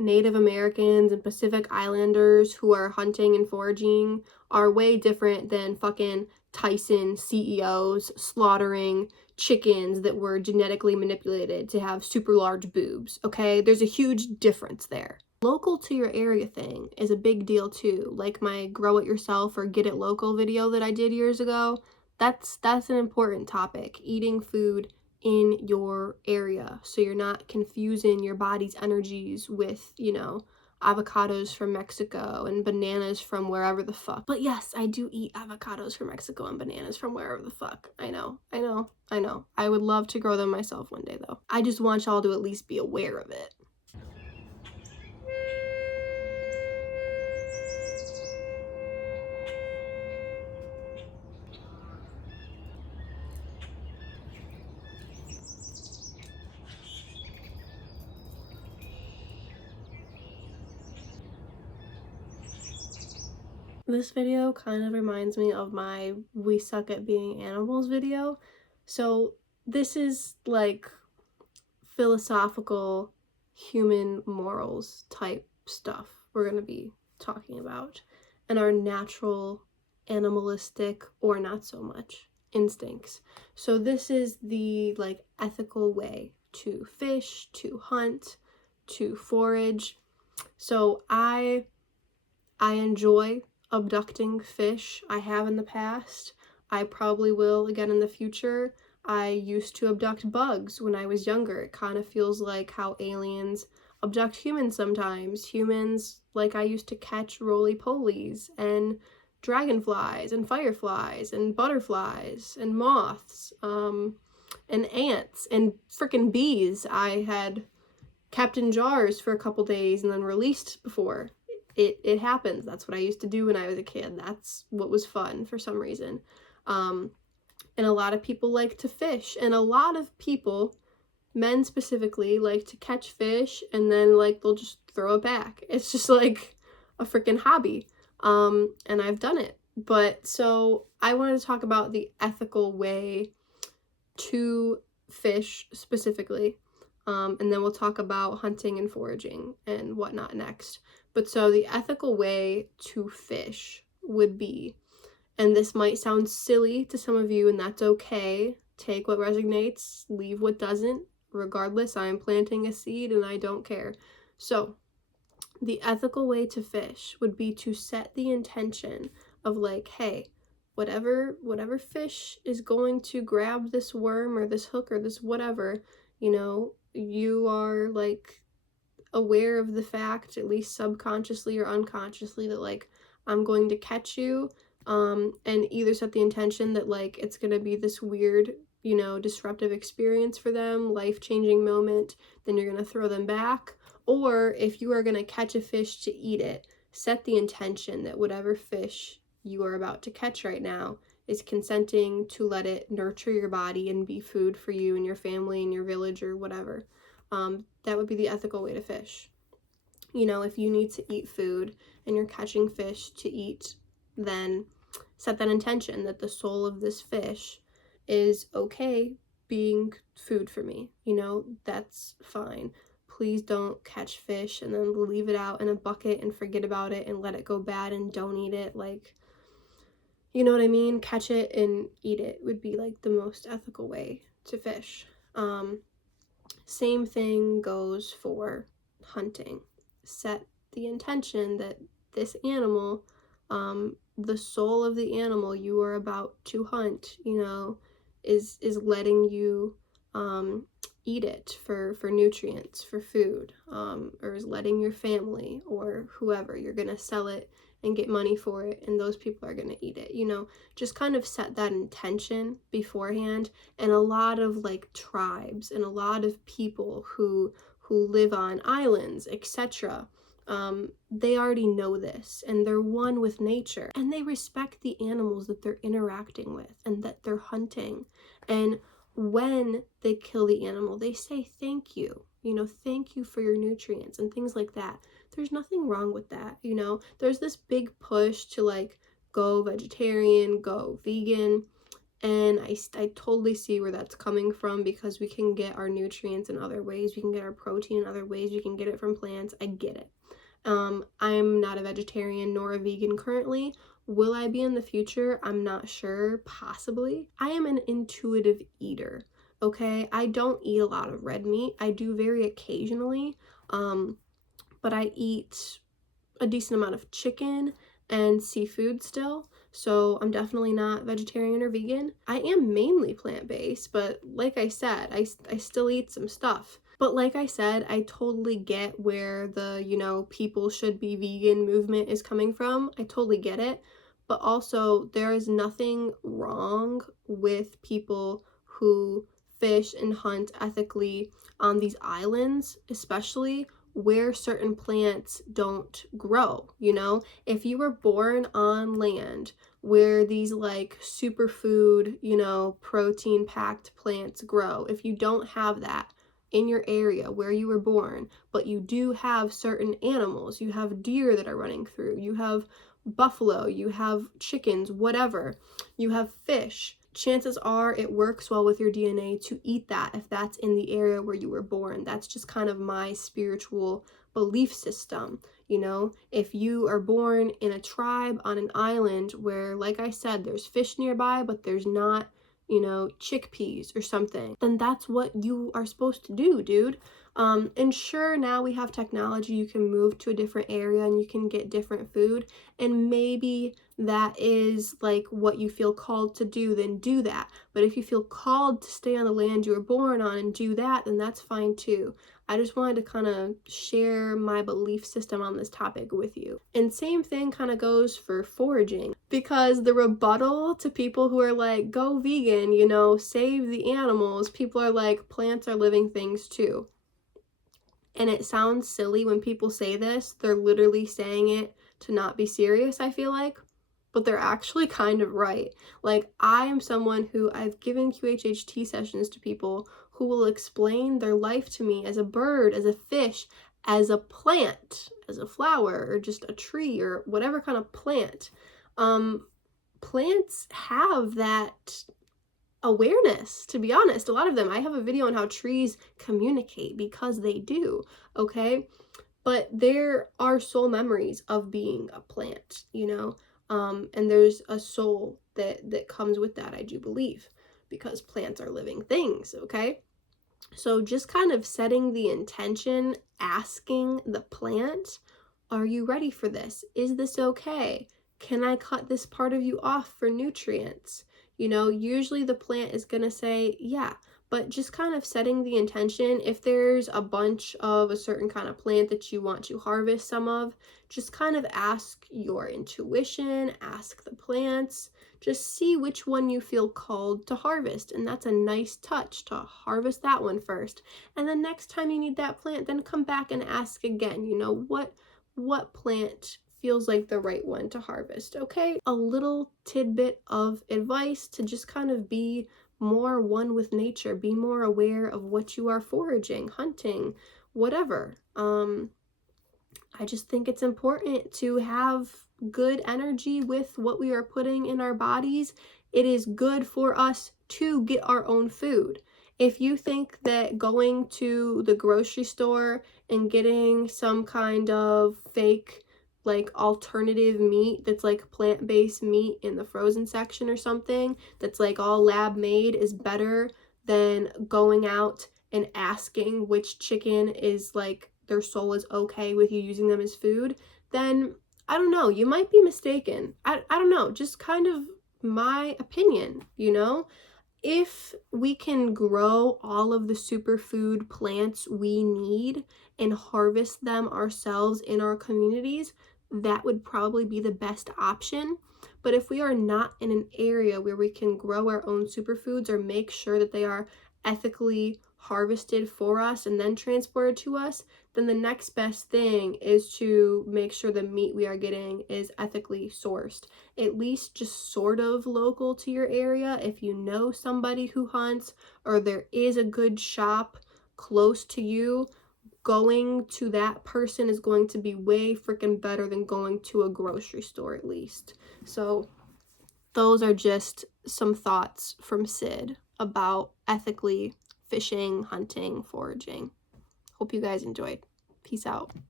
Native Americans and Pacific Islanders who are hunting and foraging are way different than fucking Tyson CEOs slaughtering chickens that were genetically manipulated to have super large boobs, okay? There's a huge difference there. Local to your area thing is a big deal too. Like my grow it yourself or get it local video that I did years ago. That's an important topic. Eating food in your area so you're not confusing your body's energies with, you know, avocados from Mexico and bananas from wherever the fuck. But yes, I do eat avocados from Mexico and bananas from wherever the fuck. I know. I would love to grow them myself one day though. I just want y'all to at least be aware of it. This video kind of reminds me of my "we suck at being animals" video. So this is like philosophical human morals type stuff we're going to be talking about, and our natural animalistic or not so much instincts. So this is the like ethical way to fish, to hunt, to forage. So I enjoy abducting fish. I have in the past. I probably will again in the future. I used to abduct bugs when I was younger. It kind of feels like how aliens abduct humans sometimes. Humans, like I used to catch roly-polies and dragonflies and fireflies and butterflies and moths, and ants and freaking bees. I had kept in jars for a couple days and then released before. It happens. That's what I used to do when I was a kid. That's what was fun for some reason. And a lot of people like to fish, and a lot of people, men specifically, like to catch fish and then like they'll just throw it back. It's just like a freaking hobby. And I've done it. But so I wanted to talk about the ethical way to fish specifically. And then we'll talk about hunting and foraging and whatnot next. But so the ethical way to fish would be, and this might sound silly to some of you, and that's okay. Take what resonates, leave what doesn't. Regardless, I'm planting a seed and I don't care. So the ethical way to fish would be to set the intention of like, hey, whatever fish is going to grab this worm or this hook or this whatever, you know, you are like aware of the fact, at least subconsciously or unconsciously, that like I'm going to catch you, and either set the intention that like it's gonna be this weird, you know, disruptive experience for them, life-changing moment, then you're gonna throw them back. Or if you are gonna catch a fish to eat it, set the intention that whatever fish you are about to catch right now is consenting to let it nurture your body and be food for you and your family and your village or whatever. That would be the ethical way to fish. You know, if you need to eat food and you're catching fish to eat, then set that intention that the soul of this fish is okay being food for me. You know, that's fine. Please don't catch fish and then leave it out in a bucket and forget about it and let it go bad and don't eat it. Like, you know what I mean? Catch it and eat it would be like the most ethical way to fish. Same thing goes for hunting. Set the intention that this animal, the soul of the animal you are about to hunt, you know, is letting you eat it for nutrients, for food, or is letting your family or whoever, you're gonna sell it and get money for it, and those people are gonna eat it. You know, just kind of set that intention beforehand. And a lot of like tribes and a lot of people who live on islands, etc., they already know this, and they're one with nature, and they respect the animals that they're interacting with and that they're hunting. And when they kill the animal, they say thank you, you know, thank you for your nutrients and things like that. There's nothing wrong with that, you know. There's this big push to like go vegetarian, go vegan. And I totally see where that's coming from, because we can get our nutrients in other ways. We can get our protein in other ways. We can get it from plants. I get it. I'm not a vegetarian nor a vegan currently. Will I be in the future? I'm not sure. Possibly. I am an intuitive eater. Okay, I don't eat a lot of red meat. I do very occasionally, but I eat a decent amount of chicken and seafood still. So I'm definitely not vegetarian or vegan. I am mainly plant-based, but like I said, I still eat some stuff. But like I said, I totally get where the, people should be vegan movement is coming from. I totally get it. But also, there is nothing wrong with people who fish and hunt ethically on these islands, especially where certain plants don't grow. If you were born on land where these like superfood, protein packed plants grow, if you don't have that in your area where you were born, but you do have certain animals, you have deer that are running through, you have buffalo, you have chickens, whatever, you have fish, chances are it works well with your DNA to eat that if that's in the area where you were born. That's just kind of my spiritual belief system. If you are born in a tribe on an island where, like I said, there's fish nearby, but there's not, chickpeas or something, then that's what you are supposed to do, dude. And sure, now we have technology, you can move to a different area and you can get different food, and maybe that is like what you feel called to do, then do that. But if you feel called to stay on the land you were born on and do that, then that's fine too. I just wanted to kind of share my belief system on this topic with you. And same thing kind of goes for foraging, because the rebuttal to people who are like, go vegan, save the animals, people are like, plants are living things too. And it sounds silly when people say this. They're literally saying it to not be serious, I feel like. But they're actually kind of right. Like, I am someone who I've given qhht sessions to people who will explain their life to me as a bird, as a fish, as a plant, as a flower, or just a tree, or whatever kind of plant. Plants have that awareness, to be honest. A lot of them, I have a video on how trees communicate, because they do, okay? But there are soul memories of being a plant, and there's a soul that comes with that, I do believe, because plants are living things, okay? So just kind of setting the intention, asking the plant, are you ready for this? Is this okay? Can I cut this part of you off for nutrients? Usually the plant is going to say, yeah, but just kind of setting the intention. If there's a bunch of a certain kind of plant that you want to harvest some of, just kind of ask your intuition, ask the plants, just see which one you feel called to harvest. And that's a nice touch, to harvest that one first. And then next time you need that plant, then come back and ask again, what plant feels like the right one to harvest, okay? A little tidbit of advice to just kind of be more one with nature, be more aware of what you are foraging, hunting, whatever. I just think it's important to have good energy with what we are putting in our bodies. It is good for us to get our own food. If you think that going to the grocery store and getting some kind of fake, like, alternative meat that's like plant-based meat in the frozen section or something that's like all lab made is better than going out and asking which chicken is like their soul is okay with you using them as food, then I don't know, you might be mistaken. I don't know, just kind of my opinion, If we can grow all of the superfood plants we need and harvest them ourselves in our communities, that would probably be the best option. But if we are not in an area where we can grow our own superfoods or make sure that they are ethically harvested for us and then transported to us, then the next best thing is to make sure the meat we are getting is ethically sourced, at least just sort of local to your area. If you know somebody who hunts, or there is a good shop close to you, going to that person is going to be way freaking better than going to a grocery store, at least. So those are just some thoughts from Sid about ethically fishing, hunting, foraging. Hope you guys enjoyed. Peace out.